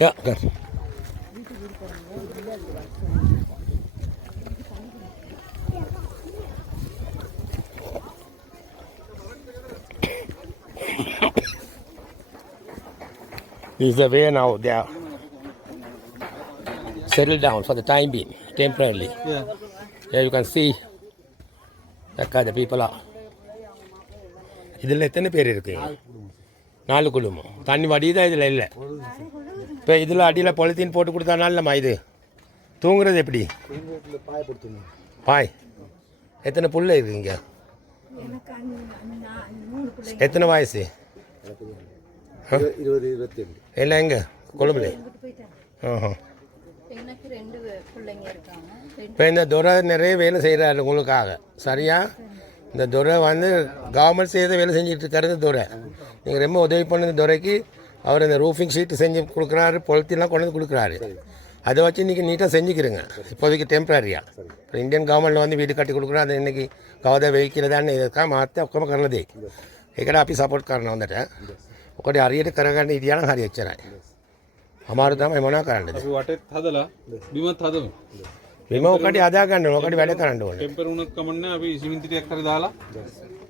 Yeah, good. This is the way now they are settled down for the time being, temporarily. Yeah. Here you can see that kind of people are. இதில் எத்தனை பேர் இருக்குங்க? 4 குடும்பம். தண்ணி வடிதான் இதில் இல்லை. இப்போ இதில் அடியில் பொலித்தீன் போட்டு கொடுத்தானாலம்மா இது தூங்குறது எப்படி? பாய் எத்தனை புள்ள இருக்குங்க? எத்தனை வயசு? 20-22 எல்லாம் எங்கே கொழும்புல? இப்போ இந்த துறை நிறைய வேலை செய்கிறாரு உங்களுக்காக, சரியா? இந்த துறை வந்து கவர்மெண்ட் செய்த வேலை செஞ்சுட்டு இருக்காரு. துறை நீங்கள் ரொம்ப உதவி பண்ண துறைக்கு அவர் இந்த ரூஃபிங் ஷீட்டு செஞ்சு கொடுக்குறாரு, பொலித்தீன்லாம் கொண்டு வந்து கொடுக்குறாரு. அதை வச்சு இன்றைக்கி நீட்டாக செஞ்சுக்கிறேங்க. இப்போதைக்கு டெம்பரரியாக இப்போ இந்தியன் கவர்மெண்ட் வந்து வீடு கட்டி கொடுக்குறோம். அது இன்றைக்கி கவதை வைக்கிறதான்னு இதுக்காக மாற்ற ඔක්කොම කරලා දෙයි. ඒකට අපි සපෝට් කරනවා හොඳට. ඔකට හරියට කරගන්න ඉතියා නම් හරි එච්චරයි. අමාරු තමයි මොනවා කරන්නද? අපි වටේත් හදලා බිමත් හදමු. බිම ඔකට හදා ගන්න ඕන. ඔකට වැඩ කරන්න ඕනේ. ටෙම්පර් උනත් කමන්නේ අපි සිමෙන්ති ටිකක් හරි දාලා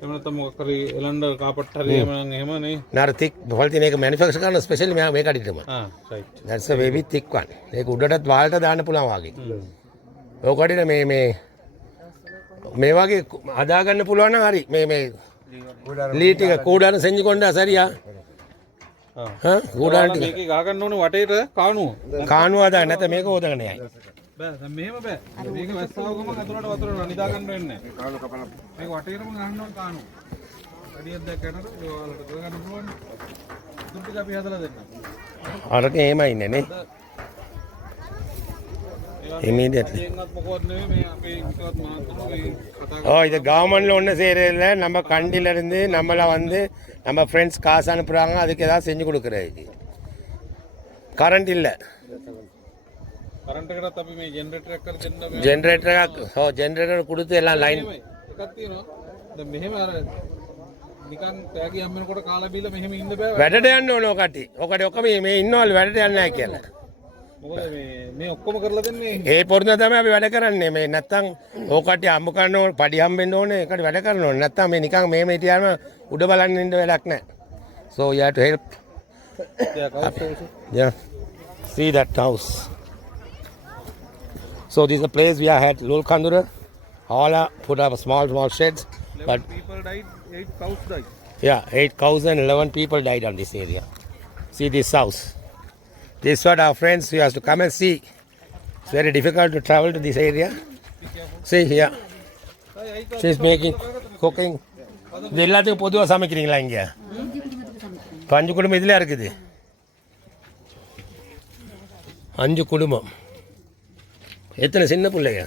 එහෙම නැත්නම් මොකක් හරි එලන්ඩර් කාපට් හරි එහෙම නම් එහෙම නේ. නාර තික් පොලිතීන් එක මැනුෆැක්චර් කරන ස්පෙෂලි මේ කඩිටම. Right. that's a very thick one. ඒක උඩටත් වාල්ට දාන්න පුළුවන් වගේ. ඔකට මේ වගේ හදා ගන්න පුළුවන් නම් හරි. මේ ලී ටික කූඩාන செஞ்சு கொண்டா சரியா? කූඩාන ටික මේකේ ගහ ගන්න ඕනේ වටේට කානුව. කානුව හදා නැත මේක හොදගෙන යයි. බෑ දැන් මෙහෙම බෑ. මේක වැස්සාව ගමන් අතුලට වතුර නිදා ගන්න වෙන්නේ නැහැ. කානුව කපලා මේක වටේටම ගහන්න ඕන කානුව. අඩියක් දැක්කනට ඔයාලට කරගන්න පුළුවන්. දුක් ටික අපි හදලා දෙන්න. අරක එහෙමයි ඉන්නේ නේ. immediately. இது கவர்மெண்ட்ல ஒன்று செய்யறதில்ல. நம்ம கண்டில இருந்து நம்மளை வந்து நம்ம ஃப்ரெண்ட்ஸ் காசு அனுப்புகிறாங்க, அதுக்கு ஏதாவது செஞ்சு கொடுக்குறது. கரண்ட் இல்லை. ජෙනරේටර් கொடுத்து எல்லாம் லைன் වැඩට යන්න ඕන. ඔකට ඔක්කොම මේ ඉන්නවලු වැඩට යන්නේ නැහැ කියලා. මේ ඔක්කොම කරලා දෙන්නේ ඒ පොරණ තමයි අපි වැඩ කරන්නේ. මේ නැත්තම් ඕකට අම්බ කරන ඕන පඩි හම්බෙන්න ඕනේ. ඒකට වැඩ කරන්න ඕනේ. නැත්තම් මේ නිකන් මේම හිටියාම උඩ බලන්න ඉන්න වැඩක් නැහැ. So you have to help. Yeah. See that house. So this is a place we had Lul Kandura. All are put up small sheds. 11 but people died, 8 cows died. Yeah, 8 cows and 11 people died on this area. See this house. This is what our friends who has to come and see. It's very difficult to travel to this area. See here. She's making, cooking. இது எல்லாத்துக்கும் பொதுவாக சமைக்கிறீங்களா இங்கே? 5 குடும்பம் இதில் இருக்குது. 5 குடும்பம். எத்தனை சின்ன பிள்ளைங்க?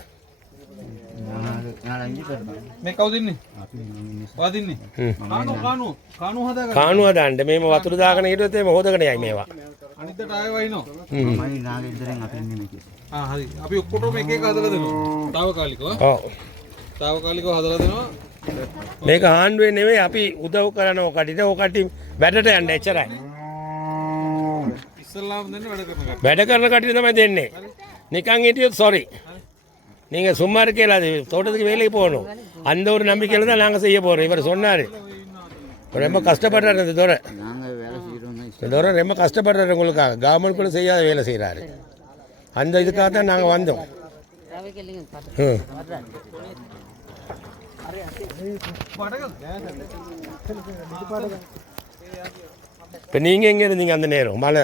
මේ කවුද ඉන්නේ? ඔයාද ඉන්නේ? කානු හදාගන්න. කානු හදාන්න මේව වතුර දාගෙන හිටියොත් එමෙ හොදගෙන යයි මේවා. අනිද්දට ආයෙ වයින්නවා. මම නාගෙදරෙන් අපි ඉන්නේ මේකේ. හරි. අපි ඔක්කොටම එක එක හදලා දෙනවා. తాවකාලිකව. ඔව්. తాවකාලිකව හදලා දෙනවා. මේක හාන්ඩුවේ නෙවෙයි අපි උදව් කරනවා කටිට. ඔකට වැඩට යන්න එච්චරයි. ඉස්සල්ලාම දෙන්න වැඩ කරන කට්ටිය. වැඩ කරන කටියට තමයි දෙන්නේ. நிக்காங்க இட்டியோ சாரி நீங்கள் சும்மா இருக்கல. அது தோட்டத்துக்கு வேலைக்கு போகணும். அந்த ஒரு நம்பிக்கையில் தான் நாங்கள் செய்ய போகிறோம். இவர் சொன்னார் ரொம்ப கஷ்டப்படுறாரு. இந்த துறை ரொம்ப கஷ்டப்படுறாரு உங்களுக்காக. கவர்மெண்ட் கூட செய்யாத வேலை செய்கிறாரு. அந்த இதுக்காக தான் நாங்கள் வந்தோம். இப்போ நீங்கள் எங்கே இருந்தீங்க அந்த நேரம்? மழை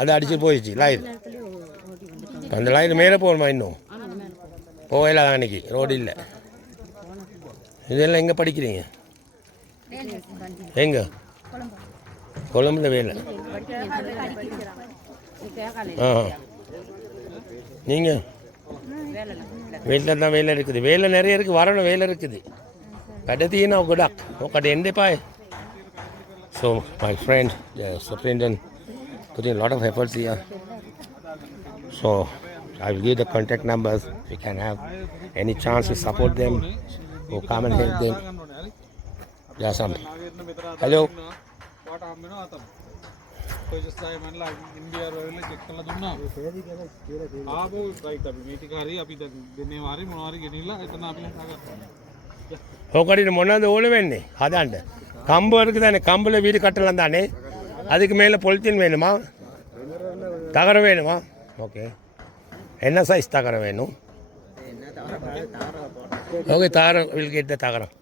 அது அடிச்சு போயிடுச்சு லைன். அந்த லைன் மேலே போகணுமா? இன்னும் போகல. அன்னைக்கு ரோடு இல்லை. இதெல்லாம் எங்கே படிக்கிறீங்க? எங்கே? கொழம்புல வேலை. நீங்கள் வீட்டில் தான் வேலை இருக்குது. வேலை நிறைய இருக்குது. வரணும் வேலை இருக்குது. கடத்தினா குடாக் ஒக்கட எண்டே பாய். So my friend, the superintendent, putting a lot of efforts here. So I will give the contact numbers. If you can have any chance to support them, or come and help them. Yeah, some. Hello. වෙනවා අතන. කොයිස්ටයි මන්ලා ඉන්දියාව වෙලා check කරලා දුන්නා. ආපහු right අපි මේ ටික හරි අපි දෙන්නේ වාරේ මොනවාරි ගෙනිලා එතන අපි හදාගන්නවා. ඕකඩිට මොනවද ඕන වෙන්නේ හදන්න කම්බ වර්ග தானே கம்பில் வீடு கட்டலாம் தானே அதுக்கு மேலே பொலித்தீன் வேணுமா தகரம் வேணுமா ஓகே என்ன சைஸ் தகரம் வேணும் ஓகே தகரம் வில் கெட் த தகரம்